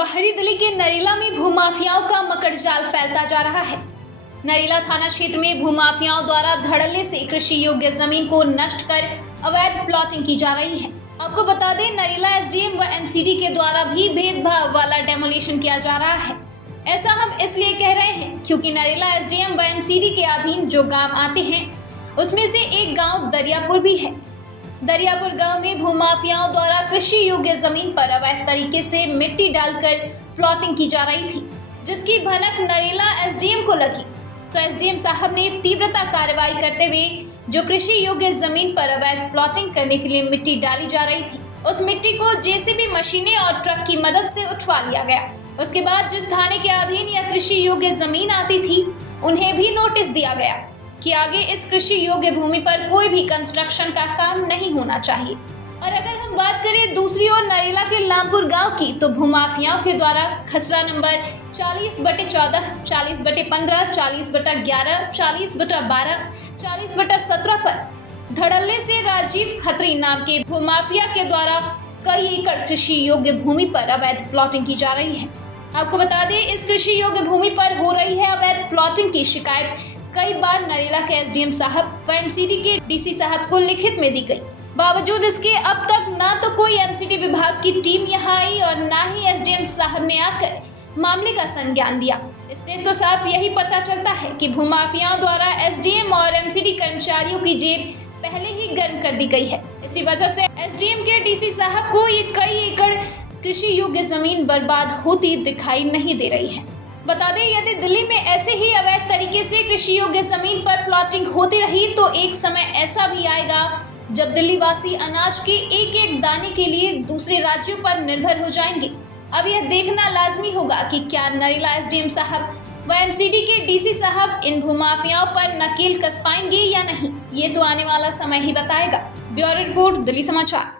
बाहरी दिल्ली के नरेला में भूमाफियाओं का मकड़जाल फैलता जा रहा है। नरेला थाना क्षेत्र में भूमाफियाओं द्वारा धड़ल्ले से कृषि योग्य जमीन को नष्ट कर अवैध प्लॉटिंग की जा रही है। आपको बता दें, नरेला एसडीएम व एमसीडी के द्वारा भी भेदभाव वाला डेमोलिशन किया जा रहा है। ऐसा हम इसलिए कह रहे हैं क्योंकि नरेला एसडीएम व एमसीडी के अधीन जो गाँव आते हैं उसमें से एक गाँव दरियापुर भी है। दरियापुर गांव में भूमाफियाओं द्वारा कृषि योग्य जमीन पर अवैध तरीके से मिट्टी डालकर प्लॉटिंग की जा रही थी, जिसकी भनक नरेला एसडीएम को लगी तो एसडीएम साहब ने तीव्रता कार्रवाई करते हुए जो कृषि योग्य जमीन पर अवैध प्लॉटिंग करने के लिए मिट्टी डाली जा रही थी, उस मिट्टी को जेसीबी मशीनें और ट्रक की मदद से उठवा लिया गया। उसके बाद जिस थाने के अधीन यह कृषि योग्य जमीन आती थी उन्हें भी नोटिस दिया गया कि आगे इस कृषि योग्य भूमि पर कोई भी कंस्ट्रक्शन का काम नहीं होना चाहिए। और अगर हम बात करें दूसरी ओर नरेला के लामपुर गांव की, तो भूमाफियाओं के द्वारा खसरा नंबर 40/14, 40/15, 40/11, 40/12, 40/17 पर धड़ल्ले से राजीव खत्री नाम के भूमाफिया के द्वारा कई एकड़ कृषि योग्य भूमि पर अवैध प्लॉटिंग की जा रही है। आपको बता दें, इस कृषि योग्य भूमि पर हो रही है अवैध प्लॉटिंग की शिकायत कई बार नरेला के एसडीएम साहब व एमसीडी के डीसी साहब को लिखित में दी गई। बावजूद इसके अब तक ना तो कोई एमसीडी विभाग की टीम यहां आई और ना ही एसडीएम साहब ने आकर मामले का संज्ञान दिया। इससे तो साफ यही पता चलता है कि भूमाफियाओं द्वारा एसडीएम और एमसीडी कर्मचारियों की जेब पहले ही गर्म कर दी गई है। इसी वजह से एसडीएम के डीसी साहब को ये कई एकड़ कृषि योग्य जमीन बर्बाद होती दिखाई नहीं दे रही है। बता दें, यदि दिल्ली में ऐसे ही अवैध तरीके से कृषि योग्य जमीन पर प्लॉटिंग होती रही तो एक समय ऐसा भी आएगा जब दिल्ली वासी अनाज के एक एक दाने के लिए दूसरे राज्यों पर निर्भर हो जाएंगे। अब यह देखना लाजमी होगा कि क्या नरेला एसडीएम साहब व एमसीडी के डीसी साहब इन भूमाफियाओं पर नकेल कस पाएंगे या नहीं, ये तो आने वाला समय ही बताएगा। ब्यूरो रिपोर्ट, दिल्ली समाचार।